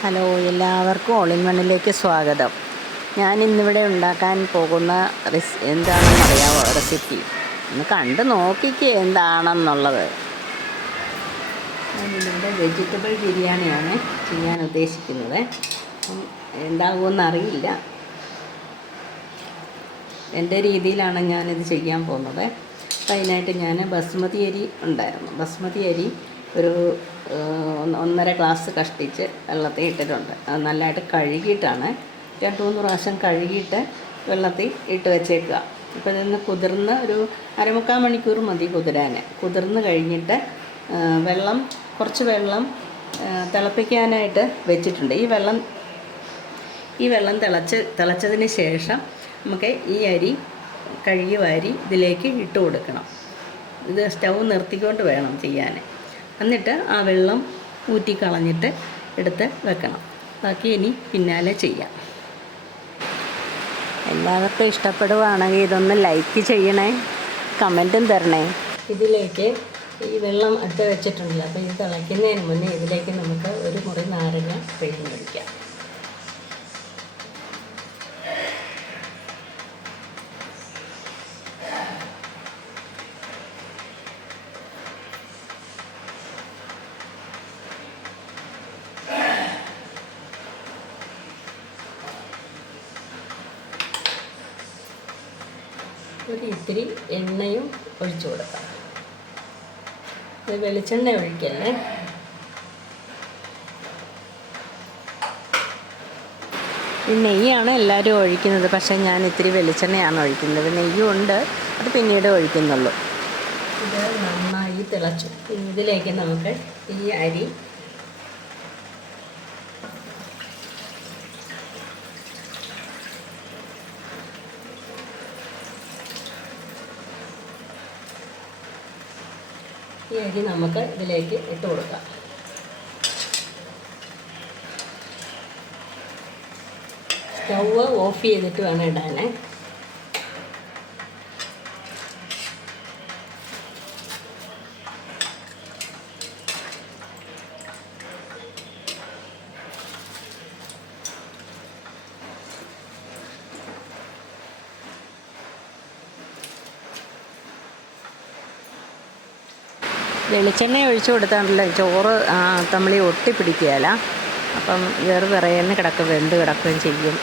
Hello എല്ലാവർക്കും all in സ്വാഗതം. ഞാൻ ഇന്നിവിടെ ഉണ്ടാക്കാൻ പോകുന്ന റെസ് എന്താണെന്ന് അറിയാമോ റെസിപ്പി ഒന്ന് കണ്ട് നോക്കിക്കേ എന്താണെന്നുള്ളത്. ഞാനിന്നിവിടെ വെജിറ്റബിൾ ബിരിയാണിയാണ് ചെയ്യാൻ ഉദ്ദേശിക്കുന്നത്. എന്താകുമെന്ന് അറിയില്ല. എന്റെ രീതിയിലാണ് ഞാനിത് ചെയ്യാൻ പോകുന്നത്. അപ്പം അതിനായിട്ട് ഞാൻ ബസ്മതി അരി ഉണ്ടായിരുന്നു. ബസ്മതി അരി ഒരു ഒന്നര ഗ്ലാസ് കഷ്ടിച്ച് വെള്ളത്തിൽ ഇട്ടിട്ടുണ്ട്. അത് നല്ലതായിട്ട് കഴുകിയിട്ടാണ്. രണ്ട് മൂന്ന് പ്രാവശ്യം കഴുകിയിട്ട് വെള്ളത്തിൽ ഇട്ട് വെച്ചേക്കുക. ഇപ്പോൾ ഇതിന്ന് കുതിർന്ന് ഒരു അരമുക്കാൽ മണിക്കൂർ മതി കുതിരാൻ കുതിർന്ന് കഴിഞ്ഞിട്ട് വെള്ളം കുറച്ച് വെള്ളം തിളപ്പിക്കാനായിട്ട് വെച്ചിട്ടുണ്ട്. ഈ വെള്ളം ഈ വെള്ളം തിളച്ച് തിളച്ചതിന് ശേഷം നമുക്ക് ഈ അരി കഴുകി വാരി ഇതിലേക്ക് ഇട്ട് കൊടുക്കണം. ഇത് സ്റ്റൗ നിർത്തിക്കൊണ്ട് വേണം ചെയ്യാൻ. എന്നിട്ട് ആ വെള്ളം ഊറ്റിക്കളഞ്ഞിട്ട് എടുത്ത് വെക്കണം. ബാക്കി ഇനി പിന്നാലെ ചെയ്യാം. എല്ലാവർക്കും ഇഷ്ടപ്പെടുവാണെങ്കിൽ ഇതൊന്ന് ലൈക്ക് ചെയ്യണേ കമന്റും തരണേ. ഇതിലേക്ക് ഈ വെള്ളം അടുത്ത് വെച്ചിട്ടുണ്ടല്ലോ അപ്പോൾ ഇത് തിളയ്ക്കുന്നതിന് മുന്നേ ഇതിലേക്ക് നമുക്ക് ഒരു മുറി നാരങ്ങ പിഴിഞ്ഞൊഴിക്കാം. ഒരു ഇത്തിരി എണ്ണയും ഒഴിച്ചു കൊടുക്കാം. വെളിച്ചെണ്ണ ഒഴിക്കല്ലേ ഈ നെയ്യാണ് എല്ലാവരും ഒഴിക്കുന്നത് പക്ഷേ ഞാൻ ഇത്തിരി വെളിച്ചെണ്ണയാണ് ഒഴിക്കുന്നത്. നെയ്യും ഉണ്ട് അത് പിന്നീട് ഒഴിക്കുന്നുള്ളൂ. ഇത് നന്നായി തിളച്ചു. ഇതിലേക്ക് നമുക്ക് ഈ അരി അരി നമുക്ക് ഇതിലേക്ക് ഇട്ട് കൊടുക്കാം. സ്റ്റൗവ് ഓഫ് ചെയ്തിട്ട് വേണം ഇടാനേ വെളിച്ചെണ്ണ ഒഴിച്ചു കൊടുത്താണല്ലോ ചോറ് തമ്മിൽ ഒട്ടിപ്പിടിക്കുകയില്ല. അപ്പം വേറെ വിറയെന്ന് കിടക്കും വെന്ത് കിടക്കുകയും ചെയ്യും.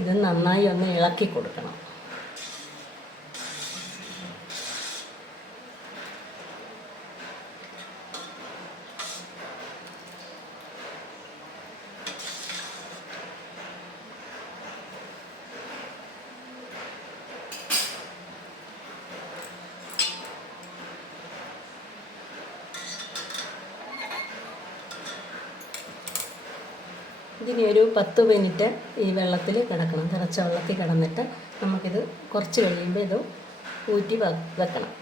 ഇത് നന്നായി ഒന്ന് ഇളക്കി കൊടുക്കണം. ഇതിനി ഒരു പത്ത് മിനിറ്റ് ഈ വെള്ളത്തിൽ കിടക്കണം തിളച്ച വെള്ളത്തിൽ കിടന്നിട്ട് നമുക്കിത് കുറച്ച് കഴിയുമ്പോൾ ഇത് ഊറ്റി വെക്കണം.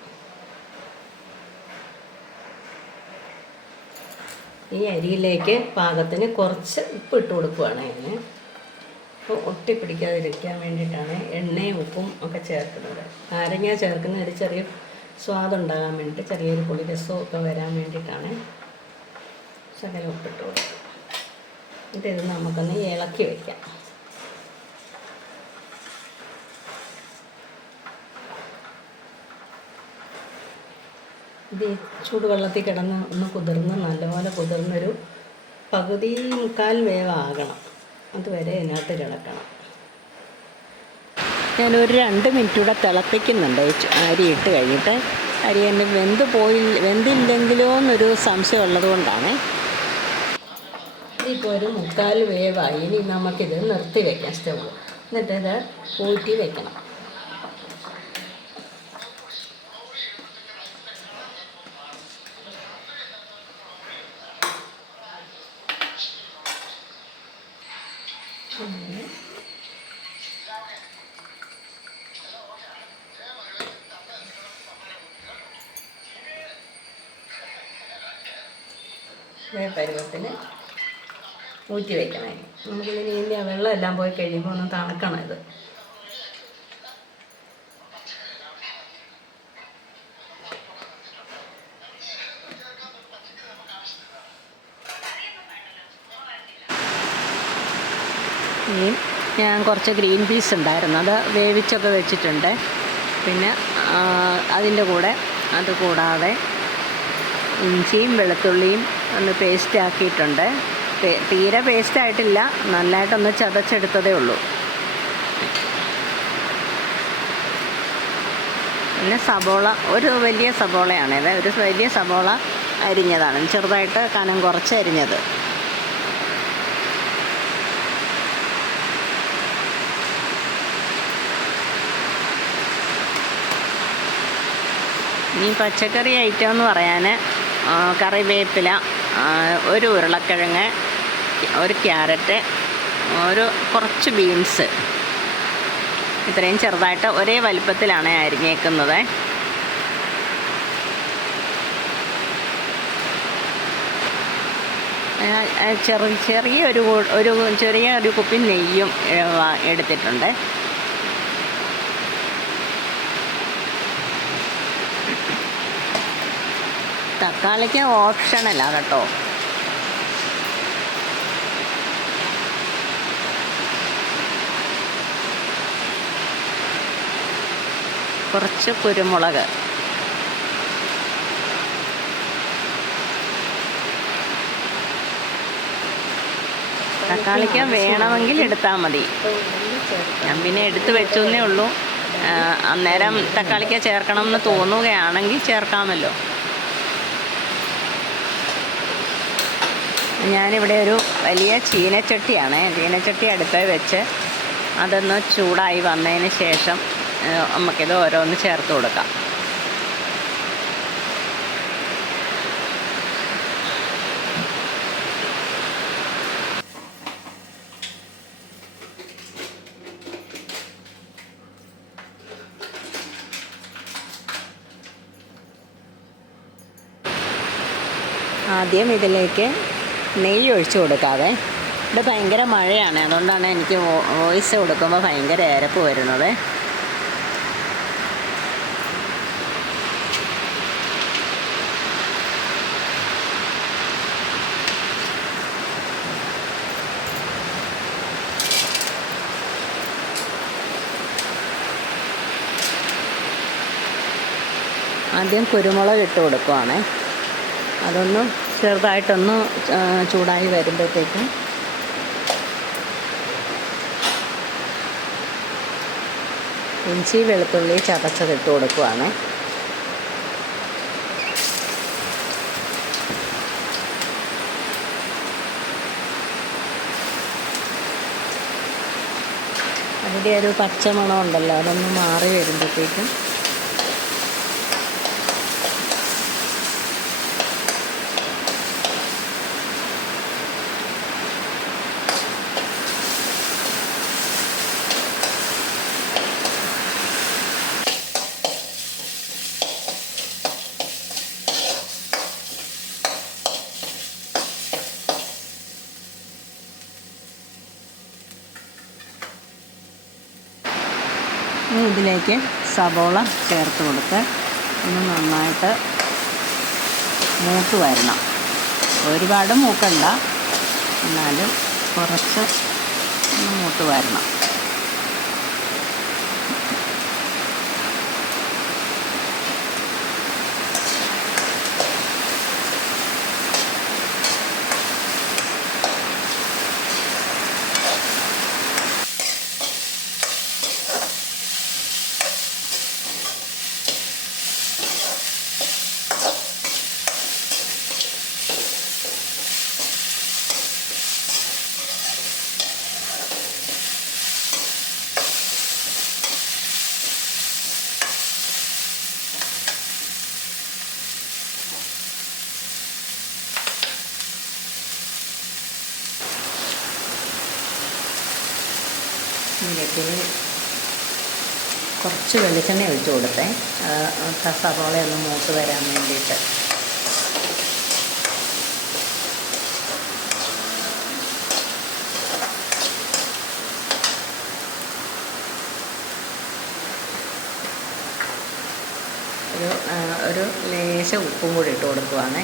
ഈ അരിയിലേക്ക് പാകത്തിന് കുറച്ച് ഉപ്പ് ഇട്ട് കൊടുക്കുകയാണ് അതിന്. അപ്പോൾ ഒട്ടിപ്പിടിക്കാതിരിക്കാൻ വേണ്ടിയിട്ടാണ് എണ്ണയും ഉപ്പും ഒക്കെ ചേർക്കുന്നത്. നാരങ്ങ ചേർക്കുന്ന ഒരു ചെറിയ സ്വാദുണ്ടാകാൻ വേണ്ടിയിട്ട് ചെറിയൊരു പുളി രസവും ഒക്കെ വരാൻ വേണ്ടിയിട്ടാണ്. ശകലം ഉപ്പിട്ട് കൊടുക്കുന്നത്. എന്നിട്ട് ഇത് നമുക്കൊന്ന് ഇളക്കി വയ്ക്കാം ഇത് ചൂടുവെള്ളത്തിൽ കിടന്ന് ഒന്ന് കുതിർന്ന് നല്ലപോലെ കുതിർന്നൊരു പകുതി മുക്കാൽ വേവാകണം. അതുവരെ ഇതിനകത്ത് കിടക്കണം. ഞാനൊരു രണ്ട് മിനിറ്റ് കൂടെ തിളപ്പിക്കുന്നുണ്ട്. അരി ഇട്ട് കഴിഞ്ഞിട്ട്. അരി എന്റെ വെന്ത് പോയി വെന്തില്ലെങ്കിലോ എന്നൊരു സംശയം ഉള്ളത് കൊണ്ടാണ് ഇപ്പോൾ ഒരു മുക്കാൽ വേവായി. ഇനി നമുക്കിത് നിർത്തി വെക്കാം സ്റ്റവ് എന്നിട്ട് ഇത് ഊറ്റി വെക്കണം. പരുവത്തിന് ഊറ്റി വെക്കണം. നമുക്കിതിന് ഇനി ആ വെള്ളം എല്ലാം പോയി കഴിയുമ്പോൾ ഒന്ന് തണുക്കണം ഇത്. ഇനി ഞാൻ കുറച്ച് ഗ്രീൻ പീസ് ഉണ്ടായിരുന്നു. അത് വേവിച്ചൊക്കെ വെച്ചിട്ടുണ്ട്. പിന്നെ അതിന്റെ കൂടെ അത് കൂടാതെ ഇഞ്ചിയും വെളുത്തുള്ളിയും ഒന്ന് പേസ്റ്റ് ആക്കിയിട്ടുണ്ട്. തീരെ പേസ്റ്റ് ആയിട്ടില്ല. നല്ലതായിട്ടൊന്ന് ചതച്ചെടുത്തതേ ഉള്ളൂ. പിന്നെ സബോള ഒരു വലിയ സബോളയാണ്. അതായത് ഒരു വലിയ സബോള അരിഞ്ഞതാണ്. ചെറുതായിട്ട് കനം കുറച്ച് അരിഞ്ഞത്. ഈ പച്ചക്കറി ഐറ്റം എന്ന് പറയാൻ കറിവേപ്പില ഒരു ഉരുളക്കിഴങ്ങ് ഒരു ക്യാരറ്റ് ഒരു കുറച്ച് ബീൻസ്. ഇത്രയും ചെറുതായിട്ട് ഒരേ വലിപ്പത്തിലാണ് അരിഞ്ഞേക്കുന്നത്. ചെറിയ ചെറിയ ഒരു ഒരു ചെറിയ ഒരു കുപ്പി നെയ്യും എടുത്തിട്ടുണ്ട്. തക്കാളിക്ക് ഓപ്ഷനല്ല കേട്ടോ. കുറച്ച് കുരുമുളക്. തക്കാളിക്ക് വേണമെങ്കിൽ എടുത്താൽ മതി. ഞാൻ പിന്നെ എടുത്ത് വെച്ചെന്നേ ഉള്ളൂ. അന്നേരം തക്കാളിക്ക ചേർക്കണം എന്ന് തോന്നുകയാണെങ്കിൽ ചേർക്കാമല്ലോ. ഞാനിവിടെ ഒരു വലിയ ചീനച്ചട്ടിയാണ്. ചീനച്ചട്ടി അടുത്ത് വെച്ച് അതൊന്ന് ചൂടായി വന്നതിന് ശേഷം നമുക്കിത് ഓരോന്ന് ചേർത്ത് കൊടുക്കാം. ആദ്യം ഇതിലേക്ക് നെയ്യ് ഒഴിച്ചു കൊടുക്കാതെ ഇവിടെ ഭയങ്കര മഴയാണ് അതുകൊണ്ടാണ് എനിക്ക് വോയിസ് കൊടുക്കുമ്പോൾ ഭയങ്കര ഏരപ്പ് വരുന്നത്. ആദ്യം കുരുമുളക് ഇട്ട് കൊടുക്കുവാണേ. അതൊന്ന് ചെറുതായിട്ടൊന്ന് ചൂടായി വരുമ്പോഴത്തേക്കും ഇഞ്ചി വെളുത്തുള്ളി ചതച്ചത് ഇട്ട് കൊടുക്കുവാണ്. അതിന്റെ ഒരു പച്ചമണം ഉണ്ടല്ലോ അതൊന്ന് മാറി വരുമ്പോഴത്തേക്കും ഇതിലേക്ക് സബോള ചേർത്ത് കൊടുത്ത് ഒന്ന് നന്നായിട്ട് മൂത്ത് വരണം. ഒരുപാട് മൂക്കണ്ട. എന്നാലും കുറച്ച് ഒന്ന് മൂത്ത് വരണം. ഇതിൽ കുറച്ച് വെളിച്ചെണ്ണ ഒഴിച്ച് കൊടുത്തേ. സവോള ഒന്ന് മൂത്ത് വരാൻ വേണ്ടിയിട്ട്. ഒരു ഒരു ലേശം ഉപ്പും കൂടി ഇട്ട് കൊടുക്കുവാണേ.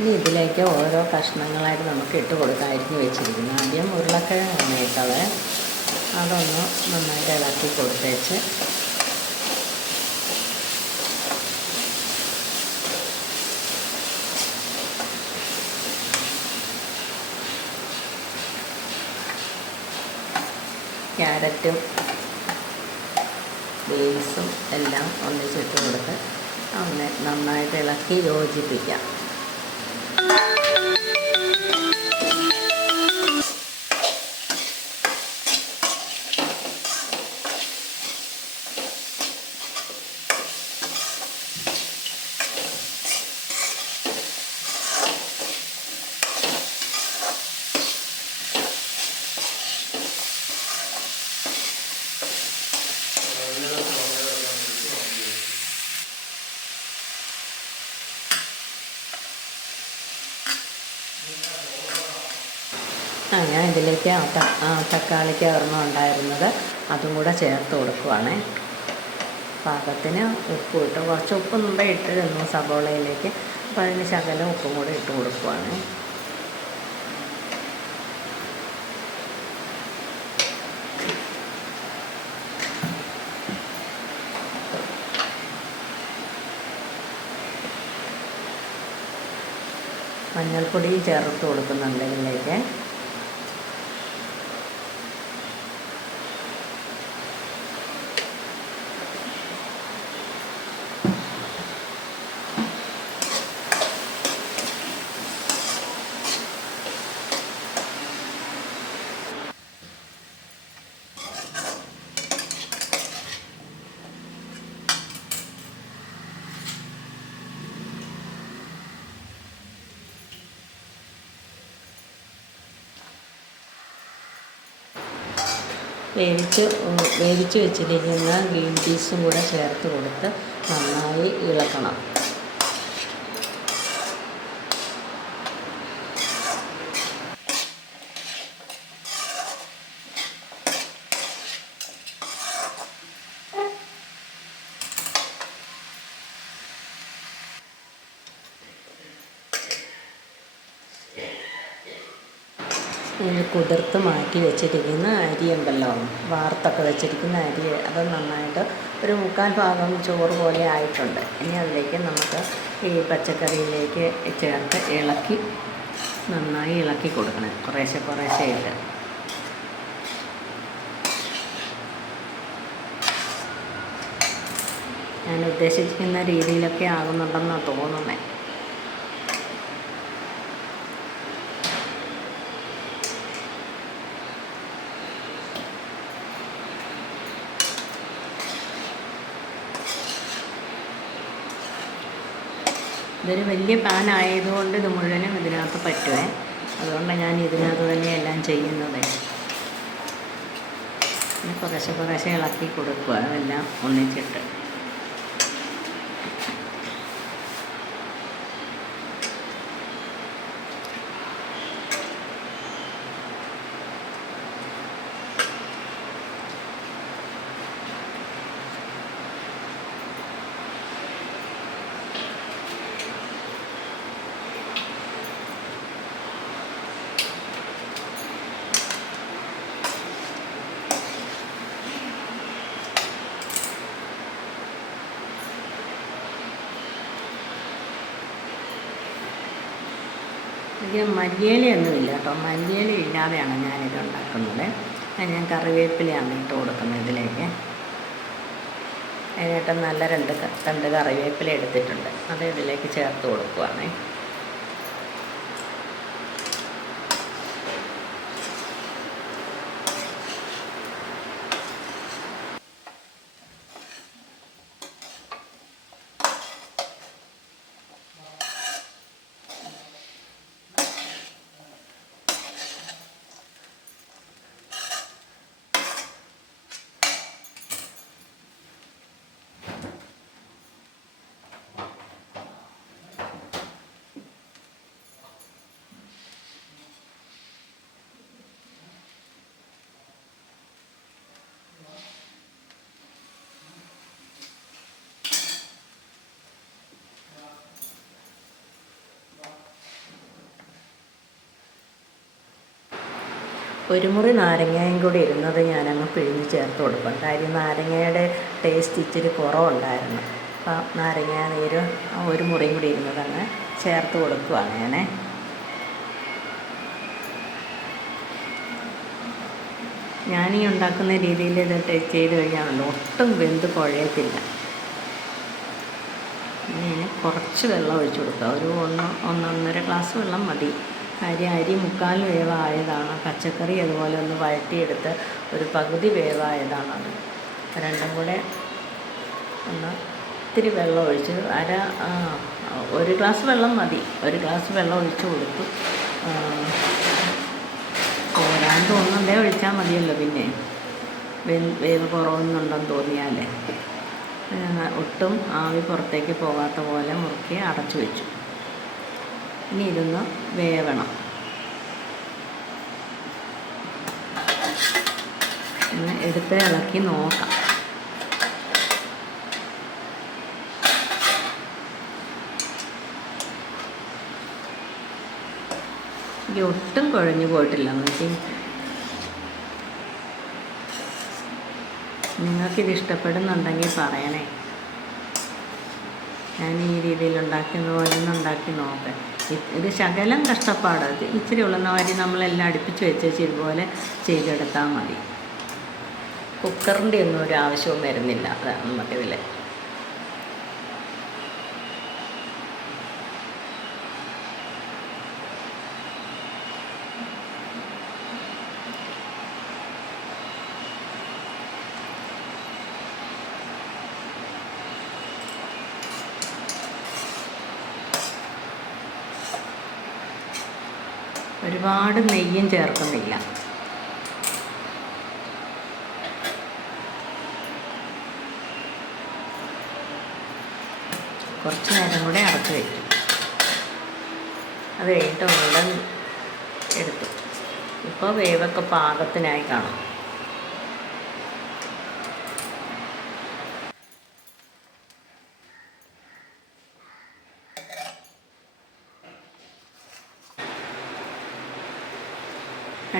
ഇനി ഇതിലേക്ക് ഓരോ കഷ്ണങ്ങളായിട്ട് നമുക്ക് ഇട്ട് കൊടുക്കാമായിരുന്നു വെച്ചിരിക്കുന്നത് ആദ്യം ഉരുളക്കിഴങ്ങ് ഇട്ടത്. അതൊന്ന് നന്നായിട്ട് ഇളക്കി കൊടുത്തേച്ച് ക്യാരറ്റും ബീൻസും എല്ലാം ഒന്നിച്ചിട്ട് കൊടുത്ത് അങ്ങനെ നന്നായിട്ട് ഇളക്കി യോജിപ്പിക്കാം. ഞാൻ ഇതിലേക്ക് തക്കാളിക്ക് ഒരെണ്ണം ഉണ്ടായിരുന്നത്. അതും കൂടെ ചേർത്ത് കൊടുക്കുവാണേ. പാകത്തിന് ഉപ്പ് ഇട്ട് കുറച്ച് ഉപ്പ് മുമ്പേ ഇട്ടിരുന്നു സബോളയിലേക്ക് അപ്പോൾ അതിന് ശകലം ഉപ്പും കൂടെ ഇട്ട് കൊടുക്കുവാണ്. മഞ്ഞൾപ്പൊടിയും ചേർത്ത് കൊടുക്കുന്നുണ്ട് ഇതിലേക്ക്. വേവിച്ച് വേവിച്ച് വെച്ചിരിക്കുന്ന ഗ്രീൻ പീസും കൂടെ ചേർത്ത് കൊടുത്ത് നന്നായി ഇളക്കണം. കുതിർത്ത് മാറ്റി വെച്ചിരിക്കുന്ന അരിയുണ്ടല്ലോ. വാർത്തൊക്കെ വെച്ചിരിക്കുന്ന അരി. അത് നന്നായിട്ട് ഒരു മുക്കാൽ ഭാഗം ചോറ് പോലെ ആയിട്ടുണ്ട്. ഇനി അതിലേക്ക് നമുക്ക് ഈ പച്ചക്കറിയിലേക്ക് ചേർത്ത് ഇളക്കി നന്നായി ഇളക്കി കൊടുക്കണം. കുറേശ്ശെ കുറേശ്ശെ ഇട്ട്. ഞാൻ ഉദ്ദേശിക്കുന്ന രീതിയിലൊക്കെ ആകുന്നുണ്ടെന്നാണ് തോന്നുന്നത് ഇതൊരു വലിയ പാൻ ആയതുകൊണ്ട് ഇത് മുഴുവനും ഇതിനകത്ത് പറ്റുമേ അതുകൊണ്ടാണ് ഞാൻ ഇതിനകത്ത് തന്നെ എല്ലാം ചെയ്യുന്നത്. കുറേശ്ശെ കുറേശ്ശെ ഇളക്കി കൊടുക്കുക എല്ലാം ഒന്നിച്ചിട്ട്. ഇത് മല്ലിയിലയൊന്നുമില്ല കേട്ടോ. മല്ലിയില ഇല്ലാതെയാണ് ഞാനിത് ഉണ്ടാക്കുന്നത്. ഞാൻ കറിവേപ്പിലയാണ് ഇട്ട് കൊടുക്കുന്നത് ഇതിലേക്ക്. അതിനായിട്ട് നല്ല രണ്ട് രണ്ട് കറിവേപ്പില എടുത്തിട്ടുണ്ട്. അത് ഇതിലേക്ക് ചേർത്ത് കൊടുക്കുവാണേ. ഒരു മുറി നാരങ്ങയും കൂടി ഇരുന്നത് ഞാനങ്ങ് പിഴിഞ്ഞ് ചേർത്ത് കൊടുക്കും. കാര്യം നാരങ്ങയുടെ ടേസ്റ്റ് ഇച്ചിരി കുറവുണ്ടായിരുന്നു. അപ്പം നാരങ്ങ നീര് ഒരു മുറിയും കൂടി ഇരുന്നതങ്ങ് ചേർത്ത് കൊടുക്കുവാണ് ഞാൻ ഞാനീ ഉണ്ടാക്കുന്ന രീതിയിൽ ഇത് ചെയ്ത് കഴിഞ്ഞാണല്ലോ ഒട്ടും വെന്ത് കുഴയത്തില്ല ഇനി കുറച്ച് വെള്ളം ഒഴിച്ചു കൊടുക്കുക ഒരു ഒന്ന് ഒന്നൊന്നര ഗ്ലാസ് വെള്ളം മതി. കാര്യം അരി മുക്കാൽ വേവായതാണ് പച്ചക്കറി അതുപോലെ ഒന്ന് വഴറ്റിയെടുത്ത് ഒരു പകുതി വേവായതാണ് അത്. രണ്ടും കൂടെ ഒന്ന് ഇത്തിരി വെള്ളം ഒഴിച്ച് അര ഒരു ഗ്ലാസ് വെള്ളം മതി. ഒരു ഗ്ലാസ് വെള്ളം ഒഴിച്ച് കൊടുത്തു. പോരാൻ തോന്നുന്നുണ്ടേ ഒഴിച്ചാൽ മതിയല്ലോ പിന്നെ. വേവ് കുറവെന്നുണ്ടെന്ന് തോന്നിയാൽ ഒട്ടും ആവി പുറത്തേക്ക് പോകാത്ത പോലെ മുറുക്കി അടച്ചു വെച്ചു. ഇനി ഇതൊന്ന് വേവണം. ഒന്ന് എടുത്ത് ഇളക്കി നോക്കാം. ഇത് ഒട്ടും കുഴഞ്ഞു പോയിട്ടില്ല നോക്കി. നിങ്ങൾക്കിത് ഇഷ്ടപ്പെടുന്നുണ്ടെങ്കിൽ പറയണേ. ഞാൻ ഈ രീതിയിൽ ഉണ്ടാക്കുന്ന പോലെ ഒന്ന് ഉണ്ടാക്കി നോക്കാം. ഇത് ശകലം കഷ്ടപ്പാട്. ഇച്ചിരി ഉള്ളുന്ന വാരി നമ്മളെല്ലാം അടുപ്പിച്ച് വെച്ച് ഇതുപോലെ ചെയ്തെടുത്താൽ മതി. കുക്കറിന്റെ ഒന്നും ഒരു ആവശ്യവും വരുന്നില്ല. നമുക്കിതിൽ ഒരുപാട് നെയ്യും ചേർക്കുന്നില്ല. കുറച്ച് നേരം കൂടെ അടച്ചു വയ്ക്കും അത് കഴിഞ്ഞിട്ട് ഉടൻ എടുത്തു. ഇപ്പോൾ വേവൊക്കെ പാകത്തിനായി കാണും.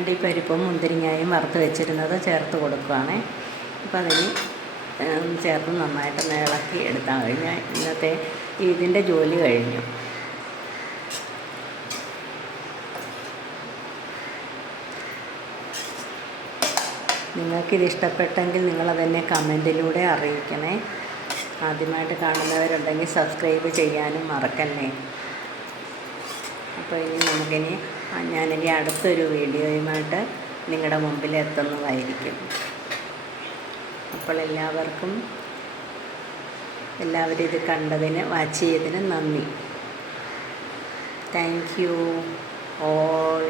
അണ്ടിപ്പരിപ്പും മുന്തിരിങ്ങയും വറുത്ത് വെച്ചിരുന്നത് ചേർത്ത് കൊടുക്കുകയാണ് അപ്പോൾ അതിന് ചേർത്ത് നന്നായിട്ട് ഇളക്കി എടുത്താൽ കഴിഞ്ഞാൽ ഇന്നത്തെ ഇതിന്റെ ജോലി കഴിഞ്ഞു. നിങ്ങൾക്കിത് ഇഷ്ടപ്പെട്ടെങ്കിൽ നിങ്ങളതെന്നെ കമന്റിലൂടെ അറിയിക്കണേ. ആദ്യമായിട്ട് കാണുന്നവരുണ്ടെങ്കിൽ സബ്സ്ക്രൈബ് ചെയ്യാനും മറക്കല്ലേ. അപ്പോൾ ഇനി നമുക്കിനി ഞാനിനി അടുത്തൊരു വീഡിയോയുമായിട്ട് നിങ്ങളുടെ മുമ്പിൽ എത്തുന്നതായിരിക്കും. അപ്പോൾ എല്ലാവർക്കും എല്ലാവരും ഇത് കണ്ടതിന് വാച്ച് ചെയ്തതിന് നന്ദി. Thank you all